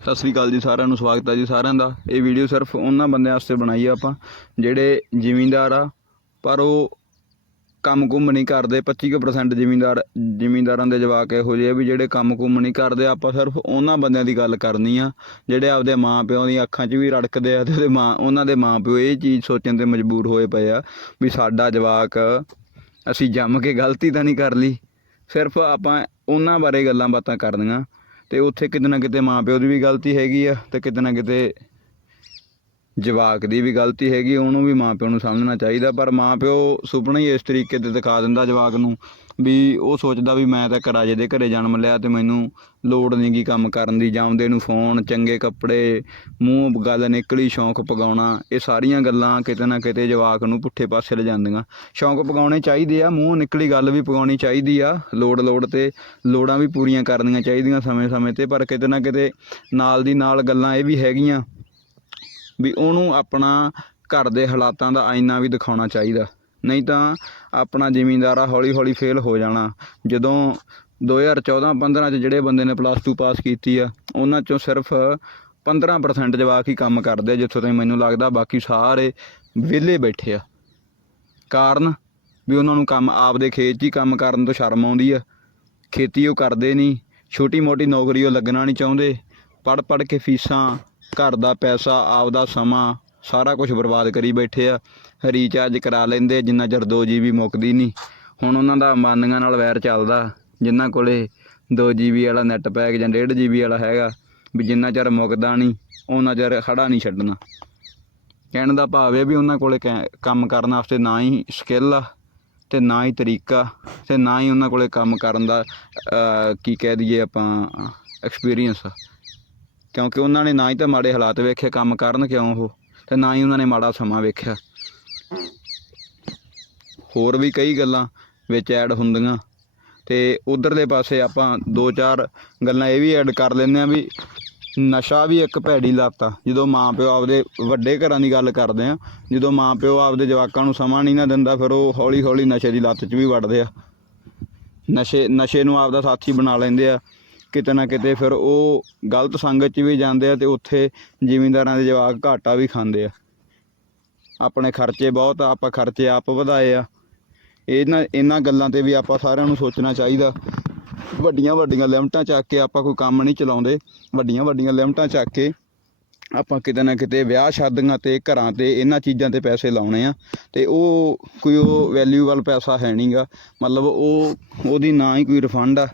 ਸਤਿ ਸ੍ਰੀ ਅਕਾਲ ਜੀ ਸਾਰਿਆਂ ਨੂੰ, ਸਵਾਗਤ ਹੈ ਜੀ ਸਾਰਿਆਂ ਦਾ। ਇਹ ਵੀਡੀਓ ਸਿਰਫ ਉਹਨਾਂ ਬੰਦਿਆਂ ਵਾਸਤੇ ਬਣਾਈ ਆ ਆਪਾਂ, ਜਿਹੜੇ ਜ਼ਿਮੀਂਦਾਰ ਆ, ਪਰ ਉਹ ਕੰਮ ਕੁੰਮ ਨਹੀਂ ਕਰਦੇ। 25% ਜ਼ਿਮੀਂਦਾਰ, ਜ਼ਿਮੀਂਦਾਰਾਂ ਦੇ ਜਵਾਕ ਇਹੋ ਜਿਹੇ ਆ ਵੀ ਜਿਹੜੇ ਕੰਮ ਕੁੰਮ ਨਹੀਂ ਕਰਦੇ। ਆਪਾਂ ਸਿਰਫ ਉਹਨਾਂ ਬੰਦਿਆਂ ਦੀ ਗੱਲ ਕਰਨੀ ਆ, ਜਿਹੜੇ ਆਪਦੇ ਮਾਂ ਪਿਓ ਦੀਆਂ ਅੱਖਾਂ 'ਚ ਵੀ ਰੜਕਦੇ ਆ ਤੇ ਉਹਦੇ ਮਾਂ, ਉਹਨਾਂ ਦੇ ਮਾਂ ਪਿਓ ਇਹ ਚੀਜ਼ ਸੋਚਣ ਤੇ ਮਜਬੂਰ ਹੋਏ ਪਏ ਆ ਵੀ ਸਾਡਾ ਜਵਾਕ, ਅਸੀਂ ਜੰਮ ਕੇ ਗਲਤੀ ਤਾਂ ਨਹੀਂ ਕਰ ਲਈ। ਸਿਰਫ ਆਪਾਂ ਉਹਨਾਂ ਬਾਰੇ ਗੱਲਾਂ ਬਾਤਾਂ ਕਰਨੀਆਂ। ਅਤੇ ਉੱਥੇ ਕਿਤੇ ਨਾ ਕਿਤੇ ਮਾਂ ਪਿਓ ਦੀ ਵੀ ਗਲਤੀ ਹੈਗੀ ਆ ਅਤੇ ਕਿਤੇ ਨਾ ਕਿਤੇ ਜਵਾਕ ਦੀ ਵੀ ਗਲਤੀ ਹੈਗੀ, ਉਹਨੂੰ ਵੀ ਮਾਂ ਪਿਓ ਨੂੰ ਸਮਝਣਾ ਚਾਹੀਦਾ, ਪਰ ਮਾਂ ਪਿਓ ਸੁਪਨਾ ਹੀ ਇਸ ਤਰੀਕੇ ਤੇ ਦਿਖਾ ਦਿੰਦਾ ਜਵਾਕ ਨੂੰ ਵੀ ਉਹ ਸੋਚਦਾ ਵੀ ਮੈਂ ਤਾਂ ਇੱਕ ਰਾਜੇ ਦੇ ਘਰੇ ਜਨਮ ਲਿਆ ਤੇ ਮੈਨੂੰ ਲੋੜ ਨਹੀਂ ਗੀ ਕੰਮ ਕਰਨ ਦੀ ਜਾਂਦੇ ਨੂੰ ਫੋਨ ਚੰਗੇ ਕੱਪੜੇ, ਮੂੰਹ, ਗੱਲ ਨਿਕਲੀ, ਸ਼ੌਂਕ ਪਗਾਉਣਾ, ਇਹ ਸਾਰੀਆਂ ਗੱਲਾਂ ਕਿਤੇ ਨਾ ਕਿਤੇ ਜਵਾਕ ਨੂੰ ਪੁੱਠੇ ਪਾਸੇ ਲੈ ਜਾਂਦੀਆਂ। ਸ਼ੌਂਕ ਪਗਾਉਣੇ ਚਾਹੀਦੇ ਆ, ਮੂੰਹ ਨਿਕਲੀ ਗੱਲ ਵੀ ਪਗਾਉਣੀ ਚਾਹੀਦੀ ਆ, ਲੋੜ ਲੋੜ ਤੇ ਲੋੜਾਂ ਵੀ ਪੂਰੀਆਂ ਕਰਨੀਆਂ ਚਾਹੀਦੀਆਂ ਸਮੇਂ-ਸਮੇਂ ਤੇ, ਪਰ ਕਿਤੇ ਨਾ ਕਿਤੇ ਨਾਲ ਦੀ ਨਾਲ ਗੱਲਾਂ ਇਹ ਵੀ ਹੈਗੀਆਂ ਵੀ ਉਹਨੂੰ ਆਪਣਾ ਘਰ ਦੇ ਹਾਲਾਤਾਂ ਦਾ ਆਇਨਾ ਵੀ ਦਿਖਾਉਣਾ ਚਾਹੀਦਾ। ਨਹੀਂ ਤਾਂ ਆਪਣਾ ਜ਼ਿਮੀਂਦਾਰਾ ਹੌਲੀ ਹੌਲੀ ਫੇਲ ਹੋ ਜਾਣਾ। ਜਦੋਂ 2014-15 ਚ ਜਿਹੜੇ ਬੰਦੇ ਨੇ ਪਲੱਸ 2 ਪਾਸ ਕੀਤੀ ਆ, ਉਹਨਾਂ ਚੋਂ ਸਿਰਫ 15% ਜਵਾਕ ਹੀ ਕੰਮ ਕਰਦੇ ਆ ਜਿੱਥੋਂ ਤੱਕ ਮੈਨੂੰ ਲੱਗਦਾ, ਬਾਕੀ ਸਾਰੇ ਵਿਹਲੇ ਬੈਠੇ ਆ। ਕਾਰਨ ਵੀ ਉਹਨਾਂ ਨੂੰ ਕੰਮ, ਆਪਦੇ ਖੇਤ 'ਚ ਹੀ ਕੰਮ ਕਰਨ ਤੋਂ ਸ਼ਰਮ ਆਉਂਦੀ ਆ। ਖੇਤੀ ਉਹ ਕਰਦੇ ਨਹੀਂ ਛੋਟੀ ਮੋਟੀ ਨੌਕਰੀ ਉਹ ਲੱਗਣਾ ਨਹੀਂ ਚਾਹੁੰਦੇ। ਪੜ ਪੜ ਕੇ ਫੀਸਾਂ ਘਰ ਦਾ ਪੈਸਾ ਆਪਦਾ ਸਮਾਂ, ਸਾਰਾ ਕੁਝ ਬਰਬਾਦ ਕਰੀ ਬੈਠੇ ਆ। ਰੀਚਾਰਜ ਕਰਾ ਲੈਂਦੇ, ਜਿੰਨਾ ਚਿਰ 2 ਜੀਬੀ ਮੁੱਕਦੀ ਨਹੀਂ। ਹੁਣ ਉਹਨਾਂ ਦਾ ਅੰਬਾਨੀਆਂ ਨਾਲ ਵੈਰ ਚੱਲਦਾ, ਜਿਨ੍ਹਾਂ ਕੋਲੇ 2 ਜੀਬੀ ਵਾਲਾ ਨੈਟ ਪੈਕ ਜਾਂ 1.5 ਜੀਬੀ ਵਾਲਾ ਹੈਗਾ, ਵੀ ਜਿੰਨਾ ਚਿਰ ਮੁੱਕਦਾ ਨਹੀਂ, ਉਹਨਾਂ ਚਿਰ ਖੜਾ ਨਹੀਂ ਛੱਡਣਾ। ਕਹਿਣ ਦਾ ਭਾਵ ਇਹ ਵੀ ਉਹਨਾਂ ਕੋਲੇ ਕੈ- ਕੰਮ ਕਰਨ ਵਾਸਤੇ ਨਾ ਹੀ ਸਕਿੱਲ ਆ, ਤੇ ਨਾ ਹੀ ਤਰੀਕਾ, ਤੇ ਨਾ ਹੀ ਉਹਨਾਂ ਕੋਲੇ ਕੰਮ ਕਰਨ ਦਾ ਕੀ ਕਹਿ ਦਈਏ ਆਪਾਂ ਐਕਸਪੀਰੀਅੰਸ ਕਿਉਂਕਿ ਉਹਨਾਂ ਨੇ ਨਾ ਹੀ ਤਾਂ ਮਾੜੇ ਹਾਲਾਤ ਵੇਖੇ, ਕੰਮ ਕਰਨ ਕਿਉਂ ਉਹ? ਤੇ ਨਾ ਹੀ ਉਹਨਾਂ ਨੇ ਮਾੜਾ ਸਮਾਂ ਵੇਖਿਆ। ਹੋਰ ਵੀ ਕਈ ਗੱਲਾਂ ਵਿੱਚ ਐਡ ਹੁੰਦੀਆਂ। ਤੇ ਉਧਰਲੇ ਪਾਸੇ ਆਪਾਂ ਦੋ ਚਾਰ ਗੱਲਾਂ ਇਹ ਵੀ ਐਡ ਕਰ ਲੈਂਦੇ ਆ ਵੀ ਨਸ਼ਾ ਵੀ ਇੱਕ ਭੈੜੀ ਲੱਤ ਆ। ਜਦੋਂ ਮਾਂ ਪਿਓ ਆਪਦੇ ਵੱਡੇ ਘਰਾਂ ਦੀ ਗੱਲ ਕਰਦੇ ਆ ਜਦੋਂ ਮਾਂ ਪਿਓ ਆਪਦੇ ਜਵਾਕਾਂ ਨੂੰ ਸਮਾਂ ਨਹੀਂ ਨਾ ਦਿੰਦਾ, ਫਿਰ ਉਹ ਹੌਲੀ ਹੌਲੀ ਨਸ਼ੇ ਦੀ ਲੱਤ 'ਚ ਵੀ ਵੜਦੇ ਆ। ਨਸ਼ੇ ਨਸ਼ੇ ਨੂੰ ਆਪਦਾ ਸਾਥੀ ਬਣਾ ਲੈਂਦੇ ਆ। ਕਿਤੇ ਨਾ ਕਿਤੇ ਫਿਰ ਉਹ ਗਲਤ ਸੰਗਤ 'ਚ ਵੀ ਜਾਂਦੇ ਆ ਤੇ ਉੱਥੇ ਜ਼ਿਮੀਂਦਾਰਾਂ ਦੇ ਜਵਾਕ ਘਾਟਾ ਵੀ ਖਾਂਦੇ ਆ। ਆਪਣੇ ਖਰਚੇ ਬਹੁਤ ਆ, ਆਪਾਂ ਖਰਚੇ ਆਪ ਵਧਾਏ ਆ। ਇਹਨਾਂ ਇਹਨਾਂ ਗੱਲਾਂ ਤੇ ਵੀ ਆਪਾਂ ਸਾਰਿਆਂ ਨੂੰ ਸੋਚਣਾ ਚਾਹੀਦਾ। ਵੱਡੀਆਂ ਵੱਡੀਆਂ ਲਿਮਟਾਂ ਚੱਕ ਕੇ ਆਪਾਂ ਕੋਈ ਕੰਮ ਨਹੀਂ ਚਲਾਉਂਦੇ। ਵੱਡੀਆਂ ਵੱਡੀਆਂ ਲਿਮਟਾਂ ਚੱਕ ਕੇ ਆਪਾਂ ਕਿਤੇ ਨਾ ਕਿਤੇ ਵਿਆਹ ਸ਼ਾਦੀਆਂ ਤੇ, ਘਰਾਂ ਤੇ, ਇਹਨਾਂ ਚੀਜ਼ਾਂ ਤੇ ਪੈਸੇ ਲਾਉਣੇ ਆ। ਤੇ ਉਹ ਕੋਈ ਉਹ ਵੈਲਿਊਬਲ ਪੈਸਾ ਹੈ ਨਹੀਂਗਾ ਮਤਲਬ ਉਹ, ਉਹਦੀ ਨਾ ਹੀ ਕੋਈ ਰਿਫੰਡ ਆ।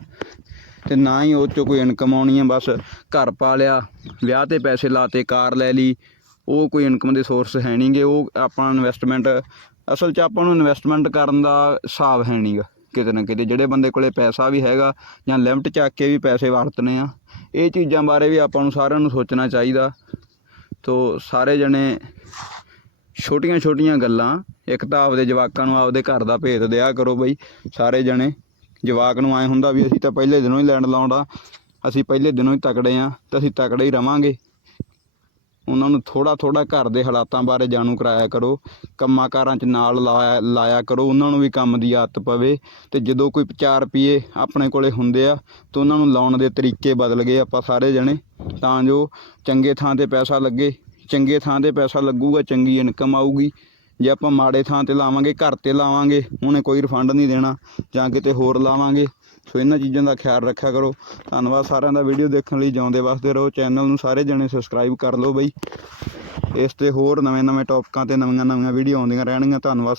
ਤੇ ਨਾ ਹੀ ਉਹ 'ਚੋਂ ਕੋਈ ਇਨਕਮ ਆਉਣੀ ਆ, ਬਸ ਘਰ ਪਾ ਲਿਆ, ਵਿਆਹ ਤੇ ਪੈਸੇ ਲਾਤੇ, ਕਾਰ ਲੈ ਲਈ, ਉਹ ਕੋਈ ਇਨਕਮ ਦੇ ਸੋਰਸ ਹੈ ਨਹੀਂਗੇ ਉਹ ਆਪਾਂ ਇਨਵੈਸਟਮੈਂਟ ਅਸਲ 'ਚ ਆਪਾਂ ਨੂੰ ਇਨਵੈਸਟਮੈਂਟ ਕਰਨ ਦਾ ਹਿਸਾਬ ਹੈ ਨਹੀਂਗਾ ਕਿਤੇ ਨਾ ਕਿਤੇ, ਜਿਹੜੇ ਬੰਦੇ ਕੋਲੇ ਪੈਸਾ ਵੀ ਹੈਗਾ ਜਾਂ ਲਿਮਟ ਚੱਕ ਕੇ ਵੀ ਪੈਸੇ ਵਰਤਨੇ ਆ, ਇਹ ਚੀਜ਼ਾਂ ਬਾਰੇ ਵੀ ਆਪਾਂ ਨੂੰ ਸਾਰਿਆਂ ਨੂੰ ਸੋਚਣਾ ਚਾਹੀਦਾ, ਤੋ ਸਾਰੇ ਜਣੇ ਛੋਟੀਆਂ ਛੋਟੀਆਂ ਗੱਲਾਂ, ਇੱਕ ਤਾਂ ਆਪਦੇ ਜਵਾਕਾਂ ਨੂੰ ਆਪਦੇ ਘਰ ਦਾ ਭੇਤ ਦਿਆ ਕਰੋ ਬਈ, ਸਾਰੇ ਜਣੇ। ਜਵਾਕ ਨੂੰ ਐ ਹੁੰਦਾ ਵੀ ਅਸੀਂ ਤਾਂ ਪਹਿਲੇ ਦਿਨੋਂ ਹੀ ਲੈਂਡ ਲਾਉਂਦਾ, ਅਸੀਂ ਪਹਿਲੇ ਦਿਨੋਂ ਹੀ ਤਕੜੇ ਆ, ਤਾਂ ਅਸੀਂ ਤਕੜੇ ਹੀ ਰਵਾਂਗੇ। ਉਹਨਾਂ ਨੂੰ ਥੋੜਾ ਥੋੜਾ ਘਰ ਦੇ ਹਾਲਾਤਾਂ ਬਾਰੇ ਜਾਣੂ ਕਰਾਇਆ ਕਰੋ, ਕੰਮਾਂ ਕਾਰਾਂ 'ਚ ਨਾਲ ਲਾਇਆ ਲਾਇਆ ਕਰੋ, ਉਹਨਾਂ ਨੂੰ ਵੀ ਕੰਮ ਦੀ ਆਦਤ ਪਵੇ। ਤੇ ਜਦੋਂ ਕੋਈ 4 ਰੁਪਏ ਆਪਣੇ ਕੋਲੇ ਹੁੰਦੇ ਆ, ਤਾਂ ਉਹਨਾਂ ਨੂੰ ਲਾਉਣ ਦੇ ਤਰੀਕੇ ਬਦਲ ਗਏ ਆਪਾਂ ਸਾਰੇ ਜਣੇ। ਤਾਂ ਜੋ ਚੰਗੇ ਥਾਂ ਤੇ ਪੈਸਾ ਲੱਗੇ, ਚੰਗੇ ਥਾਂ ਤੇ ਪੈਸਾ ਲੱਗੂਗਾ, ਚੰਗੀ ਇਨਕਮ ਆਊਗੀ। ਜੇ ਆਪਾਂ ਮਾੜੇ ਥਾਂ ਤੇ ਲਾਵਾਂਗੇ, ਘਰ ਤੇ ਲਾਵਾਂਗੇ, ਉਹਨੇ ਕੋਈ ਰਿਫੰਡ ਨਹੀਂ ਦੇਣਾ, ਜਾਂ ਕਿਤੇ ਹੋਰ ਲਾਵਾਂਗੇ। ਸੋ ਇਹਨਾਂ ਚੀਜ਼ਾਂ ਦਾ ਖਿਆਲ ਰੱਖਿਆ ਕਰੋ। ਧੰਨਵਾਦ ਸਾਰਿਆਂ ਦਾ ਵੀਡੀਓ ਦੇਖਣ ਲਈ। ਜਾਉਂਦੇ ਵਸਦੇ ਰਹੋ। ਚੈਨਲ ਨੂੰ ਸਾਰੇ ਜਣੇ ਸਬਸਕ੍ਰਾਈਬ ਕਰ ਲਓ ਬਈ। ਇਸ ਤੇ ਹੋਰ ਨਵੇਂ ਨਵੇਂ ਟੌਪਿਕਾਂ ਤੇ ਨਵੀਆਂ ਨਵੀਆਂ ਵੀਡੀਓ ਆਉਂਦੀਆਂ ਰਹਿਣਗੀਆਂ। ਧੰਨਵਾਦ।